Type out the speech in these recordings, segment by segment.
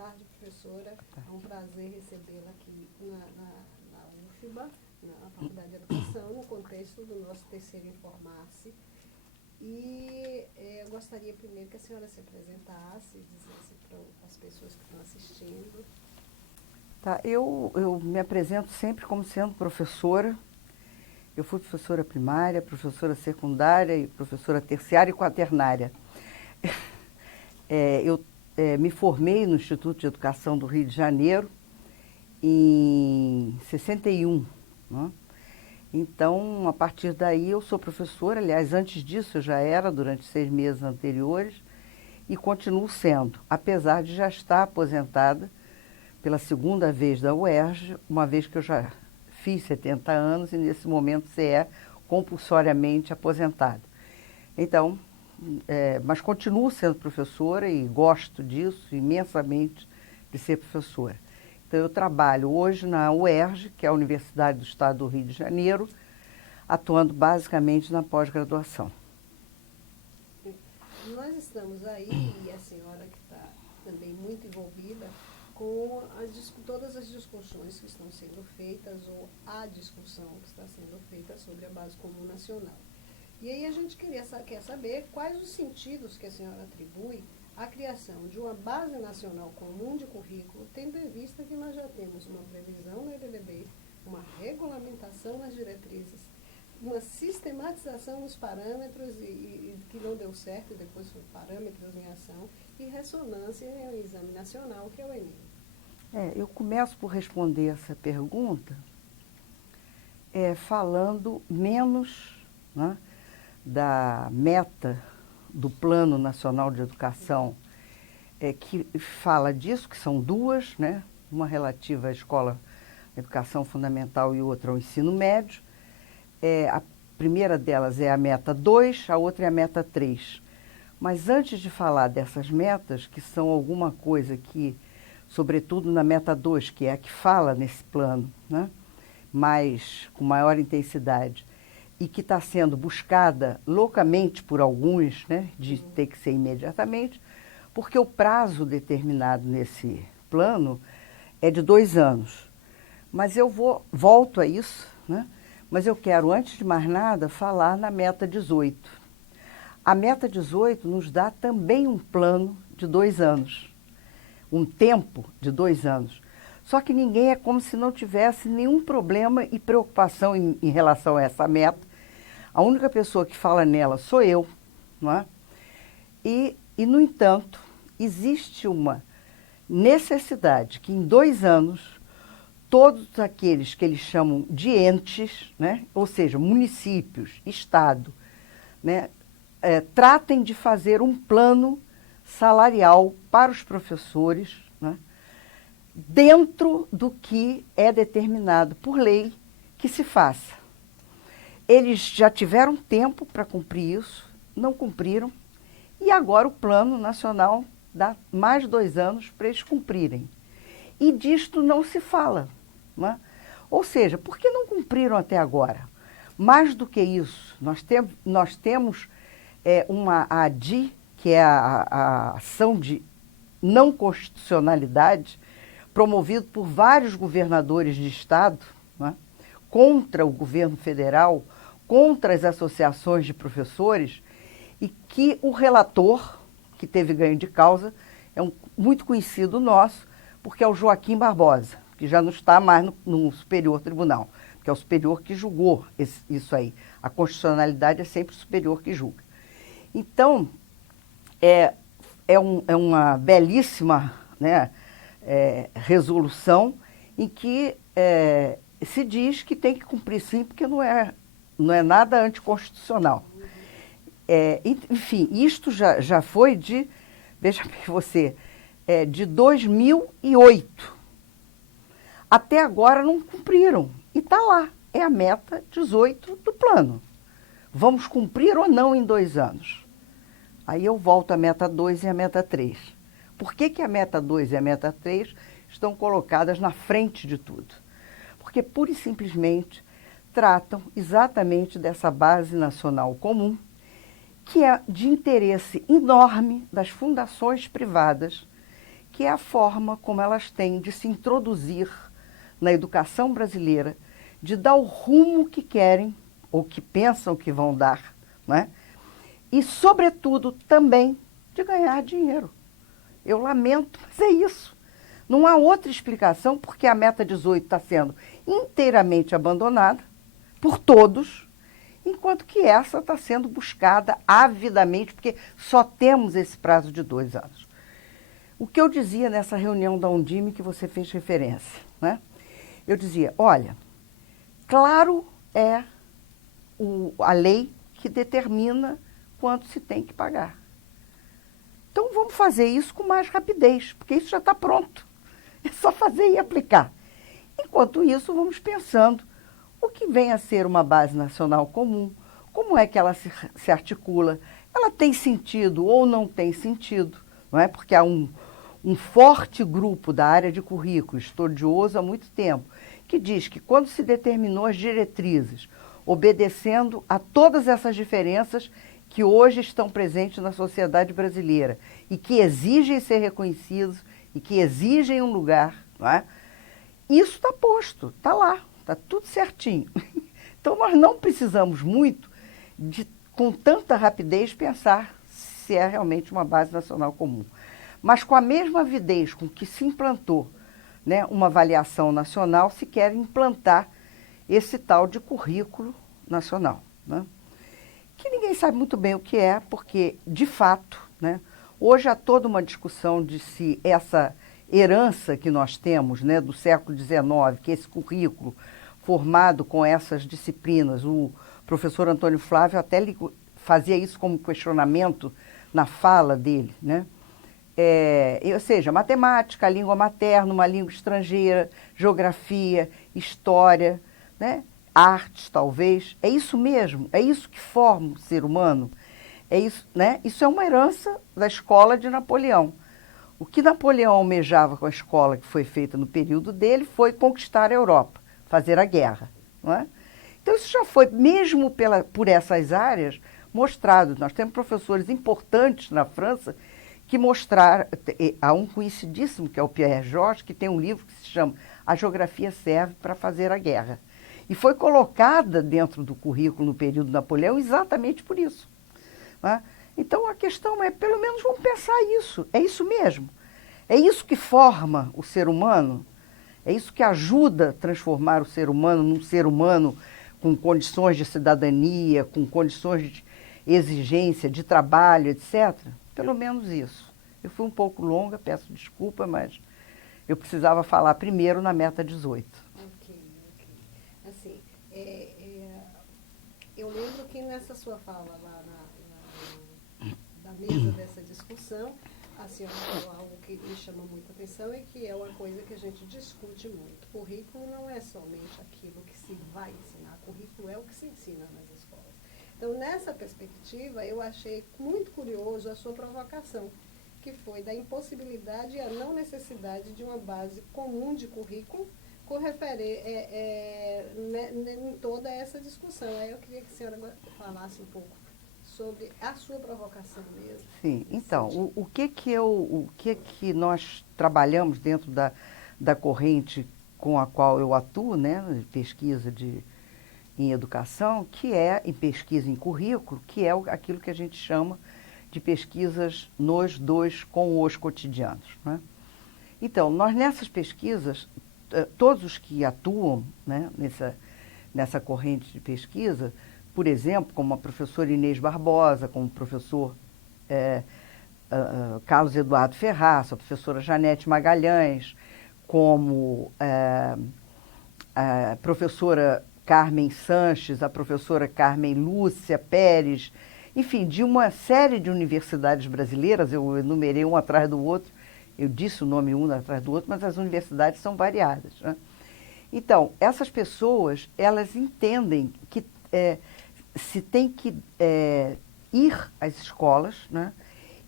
tarde, professora. É um prazer recebê-la aqui na UFBA, na Faculdade de Educação, no contexto do nosso terceiro Informar-se. E eu gostaria primeiro que a senhora se apresentasse, dissesse para as pessoas que estão assistindo. Tá, eu me apresento sempre como sendo professora. Eu fui professora primária, professora secundária, e professora terciária e quaternária. Eu me formei no Instituto de Educação do Rio de Janeiro em 61. Né? Então, a partir daí, eu sou professora. Aliás, antes disso, eu já era, durante 6 meses anteriores, e continuo sendo, apesar de já estar aposentada pela segunda vez da UERJ, uma vez que eu já fiz 70 anos e, nesse momento, você é compulsoriamente aposentada. Então, mas continuo sendo professora e gosto disso imensamente, de ser professora. Então, eu trabalho hoje na UERJ, que é a Universidade do Estado do Rio de Janeiro, atuando basicamente na pós-graduação. Nós estamos aí, e a senhora que está também muito envolvida com todas as discussões que estão sendo feitas, ou a discussão que está sendo feita sobre a Base Comum Nacional. E aí a gente quer saber quais os sentidos que a senhora atribui à criação de uma Base Nacional Comum de Currículo, tendo em vista que nós já temos uma previsão no EDDB, uma regulamentação nas diretrizes, uma sistematização nos parâmetros e que não deu certo, e depois foi parâmetros em ação, e ressonância em um exame nacional, que é o Enem. Eu começo por responder essa pergunta falando menos, né, da meta do Plano Nacional de Educação, que fala disso, que são duas, né, uma relativa à escola, à educação fundamental e outra ao ensino médio. A primeira delas é a meta 2, a outra é a meta 3. Mas antes de falar dessas metas, que são alguma coisa que, sobretudo na meta 2, que é a que fala nesse plano, né, com maior intensidade, e que está sendo buscada loucamente por alguns, né, de ter que ser imediatamente, porque o prazo determinado nesse plano é de 2 anos. Mas eu volto a isso, né? Mas eu quero, antes de mais nada, falar na meta 18. A meta 18 nos dá também um plano de 2 anos, um tempo de 2 anos. Só que ninguém é como se não tivesse nenhum problema e preocupação em relação a essa meta. A única pessoa que fala nela sou eu, não é? E, no entanto, existe uma necessidade que em 2 anos todos aqueles que eles chamam de entes, né, ou seja, municípios, Estado, né, tratem de fazer um plano salarial para os professores, né, dentro do que é determinado por lei que se faça. Eles já tiveram tempo para cumprir isso, não cumpriram, e agora o Plano Nacional dá mais 2 anos para eles cumprirem. E disto não se fala. Né? Ou seja, por que não cumpriram até agora? Mais do que isso, nós temos uma ADI, que é a ação de não constitucionalidade, promovido por vários governadores de Estado, né, contra o governo federal, contra as associações de professores, e que o relator, que teve ganho de causa, é muito conhecido nosso, porque é o Joaquim Barbosa, que já não está mais no Superior Tribunal, que é o superior que julgou isso aí. A constitucionalidade é sempre o superior que julga. Então, é uma belíssima, né, resolução em que se diz que tem que cumprir sim, porque não é nada anticonstitucional. Enfim, isto já foi veja você, de 2008. Até agora não cumpriram. E está lá, é a meta 18 do plano. Vamos cumprir ou não em 2 anos? Aí eu volto à meta 2 e à meta 3. Por que a meta 2 e a meta 3 estão colocadas na frente de tudo? Porque, pura e simplesmente, tratam exatamente dessa base nacional comum, que é de interesse enorme das fundações privadas, que que é a forma como elas têm de se introduzir na educação brasileira, de dar o rumo que querem ou que pensam que vão dar, né? E, sobretudo, também de ganhar dinheiro. Eu lamento, mas é isso. Não há outra explicação porque a meta 18 está sendo inteiramente abandonada por todos, enquanto que essa está sendo buscada avidamente, porque só temos esse prazo de 2 anos. O que eu dizia nessa reunião da Undime que você fez referência, né? Eu dizia, olha, claro é a lei que determina quanto se tem que pagar. Então vamos fazer isso com mais rapidez, porque isso já está pronto. É só fazer e aplicar. Enquanto isso, vamos pensando o que vem a ser uma base nacional comum, como é que ela se articula, ela tem sentido ou não tem sentido, não é? Porque há um forte grupo da área de currículo, estudioso há muito tempo, que diz que quando se determinou as diretrizes, obedecendo a todas essas diferenças que hoje estão presentes na sociedade brasileira e que exigem ser reconhecidos e que exigem um lugar, não é? Isso está posto, está lá, está tudo certinho. Então, nós não precisamos muito de, com tanta rapidez, pensar se é realmente uma base nacional comum. Mas com a mesma avidez com que se implantou, né, uma avaliação nacional, se quer implantar esse tal de currículo nacional, né? Que ninguém sabe muito bem o que é, porque, de fato, né, hoje há toda uma discussão de se essa herança que nós temos, né, do século XIX, que é esse currículo formado com essas disciplinas, o professor Antônio Flávio até fazia isso como questionamento na fala dele, né? Ou seja, matemática, língua materna, uma língua estrangeira, geografia, história, né? Artes, talvez. É isso mesmo? É isso que forma o ser humano? É isso, né? Isso é uma herança da escola de Napoleão. O que Napoleão almejava com a escola que foi feita no período dele foi conquistar a Europa, fazer a guerra, não é? Então, isso já foi, mesmo por essas áreas, mostrado. Nós temos professores importantes na França que mostraram. Há um conhecidíssimo, que é o Pierre Georges, que tem um livro que se chama A Geografia Serve para Fazer a Guerra. E foi colocada dentro do currículo no período Napoleão exatamente por isso, né? Então, a questão é, pelo menos vamos pensar isso. É isso mesmo? É isso que forma o ser humano? É isso que ajuda a transformar o ser humano num ser humano com condições de cidadania, com condições de exigência, de trabalho, etc.? Pelo menos isso. Eu fui um pouco longa, peço desculpa, mas eu precisava falar primeiro na meta 18. Ok. Assim, eu lembro que nessa sua fala lá da mesa dessa discussão, a senhora falou algo que me chama muita atenção e que é uma coisa que a gente discute muito. Currículo não é somente aquilo que se vai ensinar, currículo é o que se ensina nas escolas. Então, nessa perspectiva, eu achei muito curioso a sua provocação, que foi da impossibilidade e a não necessidade de uma base comum de currículo em toda essa discussão. Aí eu queria que a senhora falasse um pouco sobre a sua provocação mesmo. Sim, então, o que nós trabalhamos dentro da corrente com a qual eu atuo, né, de pesquisa em educação, que é em pesquisa em currículo, que é aquilo que a gente chama de pesquisas com os cotidianos, né? Então, nós nessas pesquisas, todos os que atuam, né, nessa corrente de pesquisa, por exemplo, como a professora Inês Barbosa, como o professor Carlos Eduardo Ferraz, a professora Janete Magalhães, como a professora Carmen Sanches, a professora Carmen Lúcia Pérez, enfim, de uma série de universidades brasileiras, eu enumerei um atrás do outro, eu disse o nome um atrás do outro, mas as universidades são variadas, né? Então, essas pessoas, elas entendem que se tem que ir às escolas, né,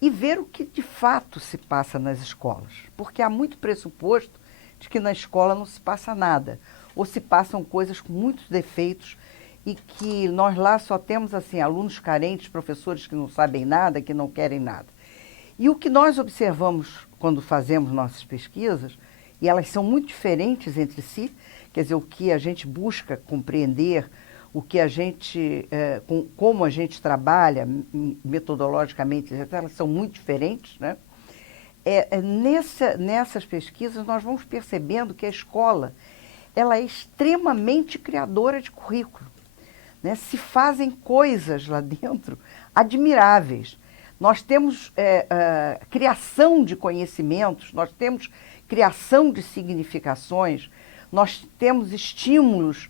e ver o que de fato se passa nas escolas. Porque há muito pressuposto de que na escola não se passa nada, ou se passam coisas com muitos defeitos e que nós lá só temos assim alunos carentes, professores que não sabem nada, que não querem nada. E o que nós observamos quando fazemos nossas pesquisas, e elas são muito diferentes entre si, quer dizer, o que a gente busca compreender, o que a gente, como a gente trabalha metodologicamente, elas são muito diferentes, né? Nessas pesquisas nós vamos percebendo que a escola ela é extremamente criadora de currículo, né? Se fazem coisas lá dentro admiráveis. Nós temos criação de conhecimentos, nós temos criação de significações, nós temos estímulos